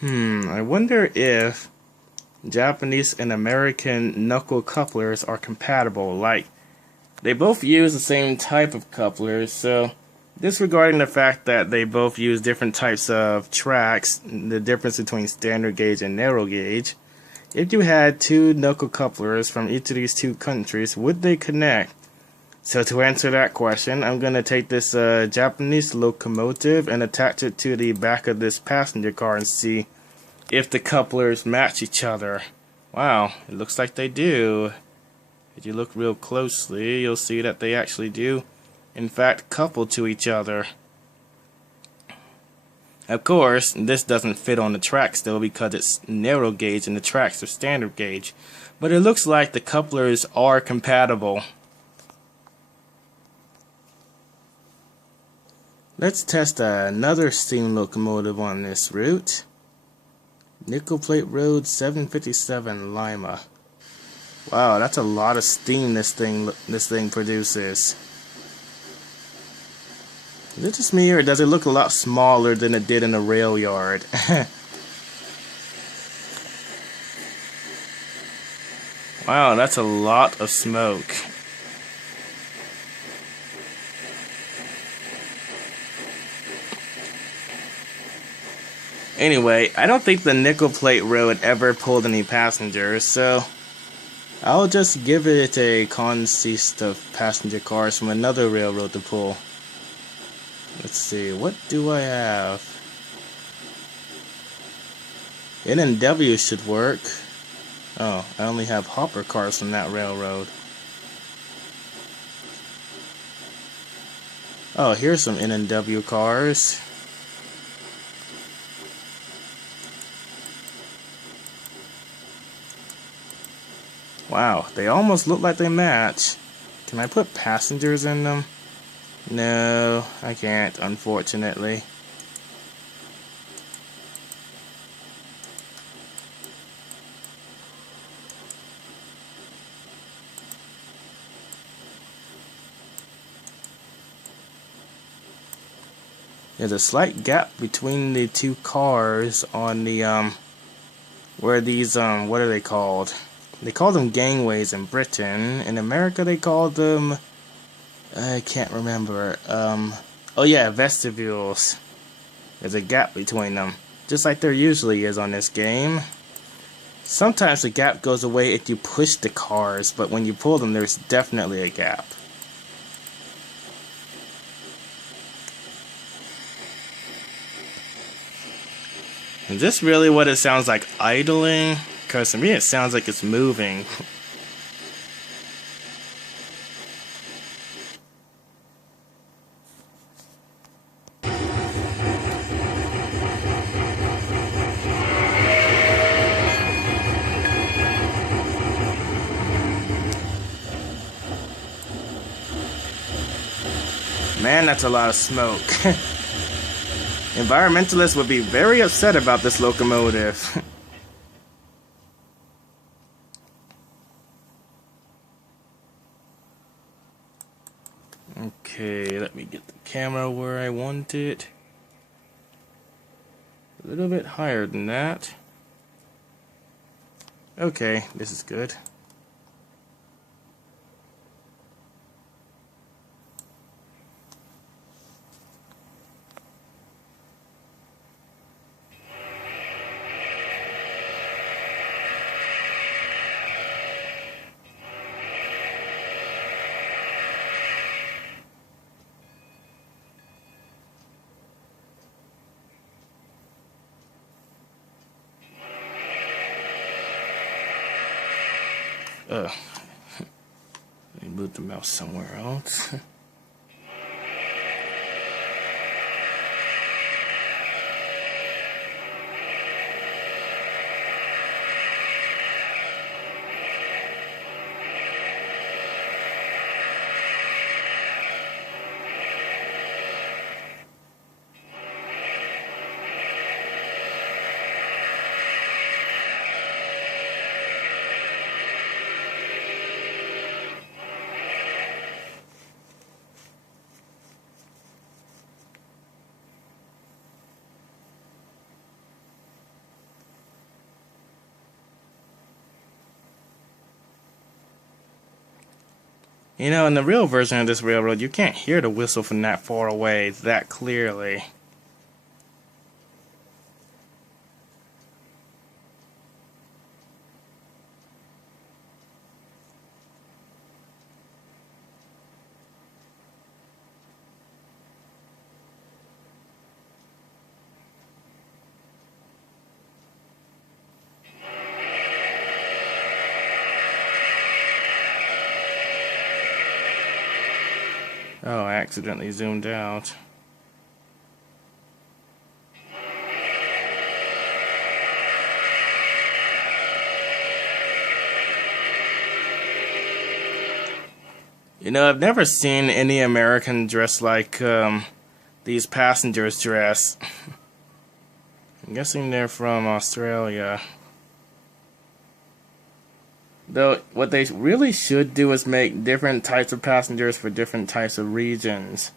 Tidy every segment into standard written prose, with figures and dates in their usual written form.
I wonder if Japanese and American knuckle couplers are compatible. Like, they both use the same type of couplers, so disregarding the fact that they both use different types of tracks, the difference between standard gauge and narrow gauge, if you had two knuckle couplers from each of these two countries, would they connect? So to answer that question, I'm going to take this Japanese locomotive and attach it to the back of this passenger car and see if the couplers match each other. Wow, it looks like they do. If you look real closely, you'll see that they actually do, in fact, couple to each other. Of course, this doesn't fit on the tracks though because it's narrow gauge and the tracks are standard gauge. But it looks like the couplers are compatible. Let's test another steam locomotive on this route. Nickel Plate Road 757 Lima. Wow, that's a lot of steam this thing produces. Is it just me or does it look a lot smaller than it did in the rail yard? Wow, that's a lot of smoke. Anyway, I don't think the Nickel Plate Road ever pulled any passengers, so I'll just give it a consist of passenger cars from another railroad to pull. Let's see, what do I have? N&W should work. Oh, I only have hopper cars from that railroad. Oh, here's some N&W cars. Wow, they almost look like they match. Can I put passengers in them? No, I can't, unfortunately. There's a slight gap between the two cars on the where these what are they called? They call them gangways in Britain. In America they call them, I can't remember. Oh yeah, vestibules. There's a gap between them, just like there usually is on this game. Sometimes the gap goes away if you push the cars, but when you pull them there's definitely a gap. Is this really what it sounds like idling? Because to me it sounds like it's moving. Man, that's a lot of smoke. Environmentalists would be very upset about this locomotive. Okay, let me get the camera where I want it. A little bit higher than that. Okay, this is good. Let me move the mouse somewhere else. You know, in the real version of this railroad, you can't hear the whistle from that far away that clearly. Oh, I accidentally zoomed out. You know, I've never seen any American dress like these passengers dress. I'm guessing they're from Australia. Though, what they really should do is make different types of passengers for different types of regions.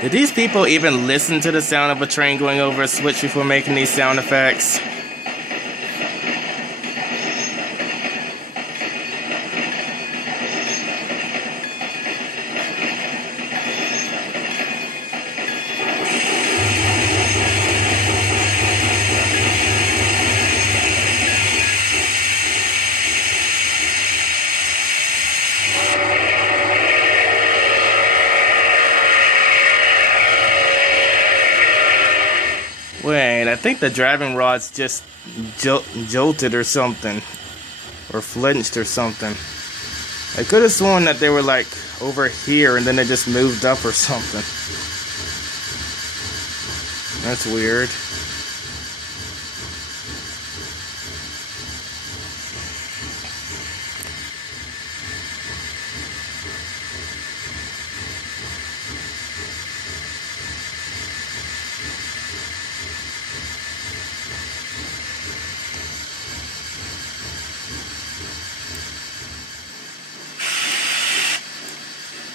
Did these people even listen to the sound of a train going over a switch before making these sound effects? Wait, I think the driving rods just jolted or something. Or flinched or something. I could have sworn that they were like over here and then they just moved up or something. That's weird.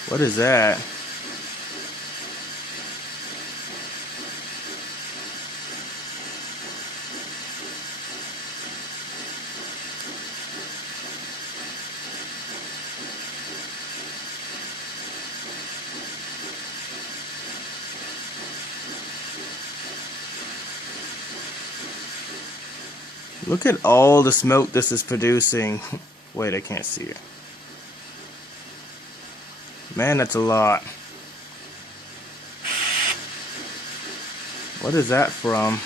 What is that? Look at all the smoke this is producing. Wait, I can't see it. Man, that's a lot. What is that from?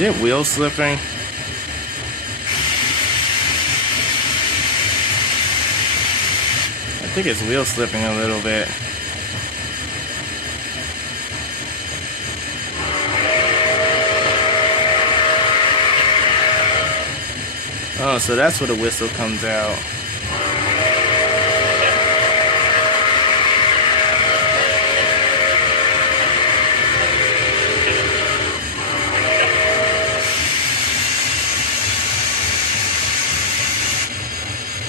Is it wheel slipping? I think it's wheel slipping a little bit. Oh, so that's where the whistle comes out.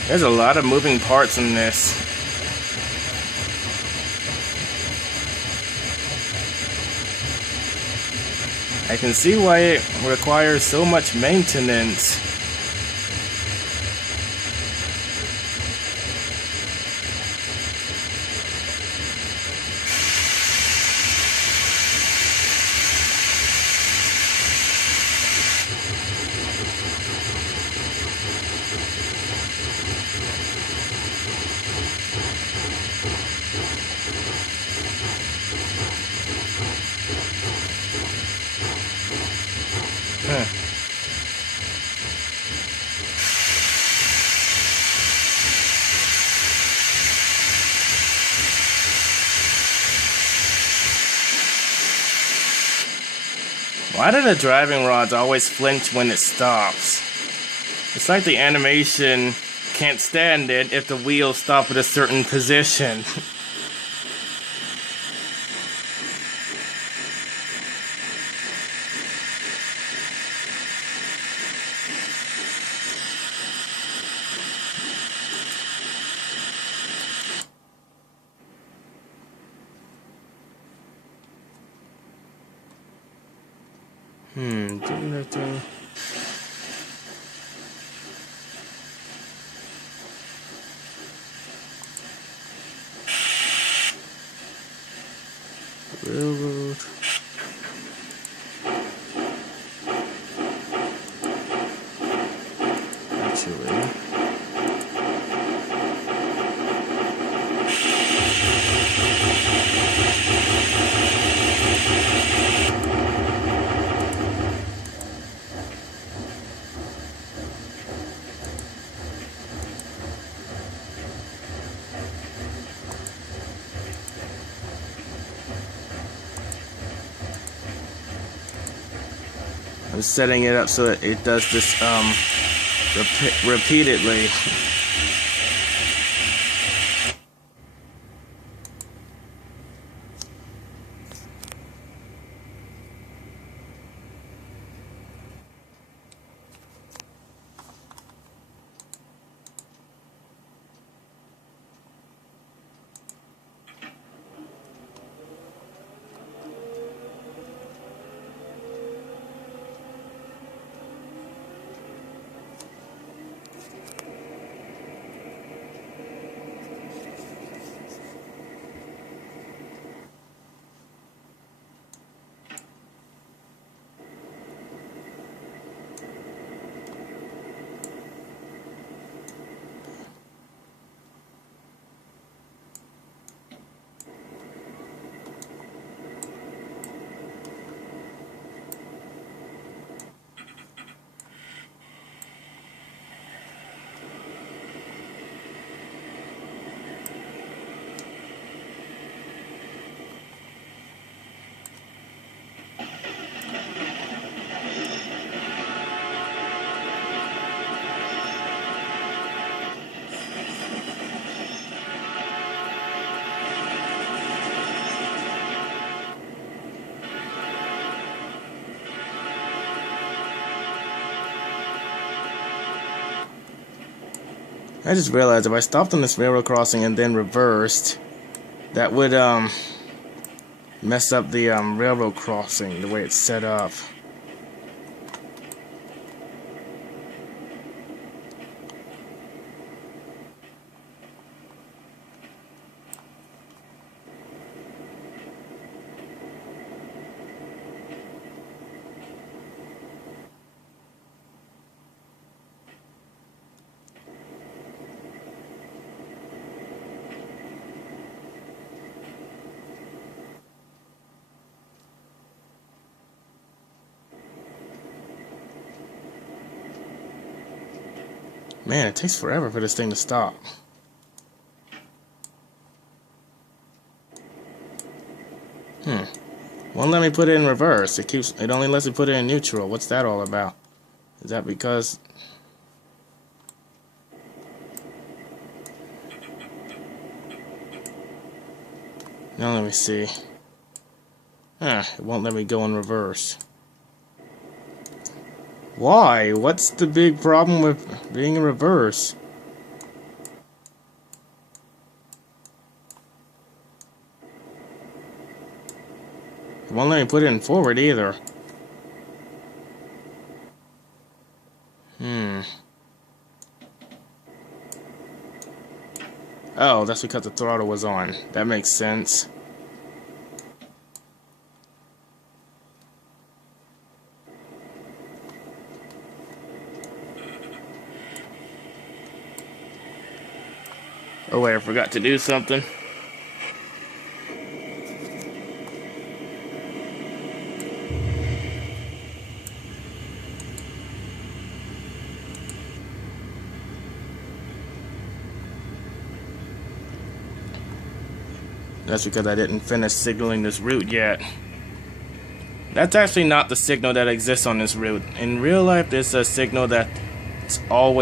There's a lot of moving parts in this. I can see why it requires so much maintenance. Why do the driving rods always flinch when it stops? It's like the animation can't stand it if the wheels stop at a certain position. Do we have to... Railroad. Actually. I'm setting it up so that it does this repeatedly. I just realized if I stopped on this railroad crossing and then reversed, that would mess up the railroad crossing, the way it's set up. Man, it takes forever for this thing to stop. Won't let me put it in reverse. It only lets me put it in neutral. What's that all about? Is that because... Now let me see. It won't let me go in reverse. Why? What's the big problem with being in reverse? It won't let me put it in forward either. Oh, that's because the throttle was on. That makes sense. Oh wait, I forgot to do something. That's because I didn't finish signaling this route yet. That's actually not the signal that exists on this route. In real life, there's a signal that's always